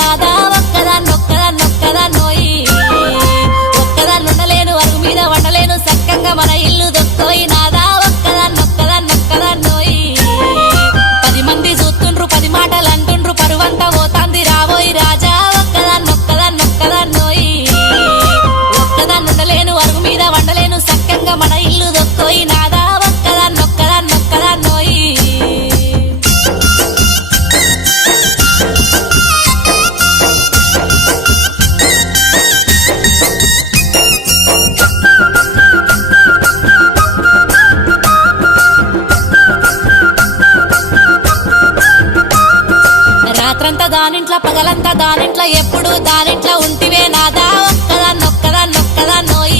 నాదా ఒక్కదాన్నొక్కదాన్నొక్కదాన్నోయి ఒక్కదాన్నుండలేను అరుగు మీద వండలేను సక్కంగా మన ఇల్లు దొక్కోయి నాదా ఒక్కదాన్నొక్కదాన్నొక్కదాన్నోయి 10 మంది చూస్తుండ్రు 10 మాటలు అంటుండ్రు పరువంతా పోతాంది రాబోయి రాజా ఒక్కదాన్నొక్కదాన్నొక్కదాన్నోయి ఒక్కదాన్నుండలేను అరుగు మీద వండలేను సక్కంగా మన ఇల్లు దొక్కోయి నాదా ఒక్కదాన్నొక్కదాన్నొక్కదాన్నోయి రాత్రంతా దానింట్ల పగలంతా దానింట్ల ఎప్పుడు దానింట్ల ఉంటివే నాదా ఒక్కదాన్నొక్కదాన్నొక్కదాన్నోయి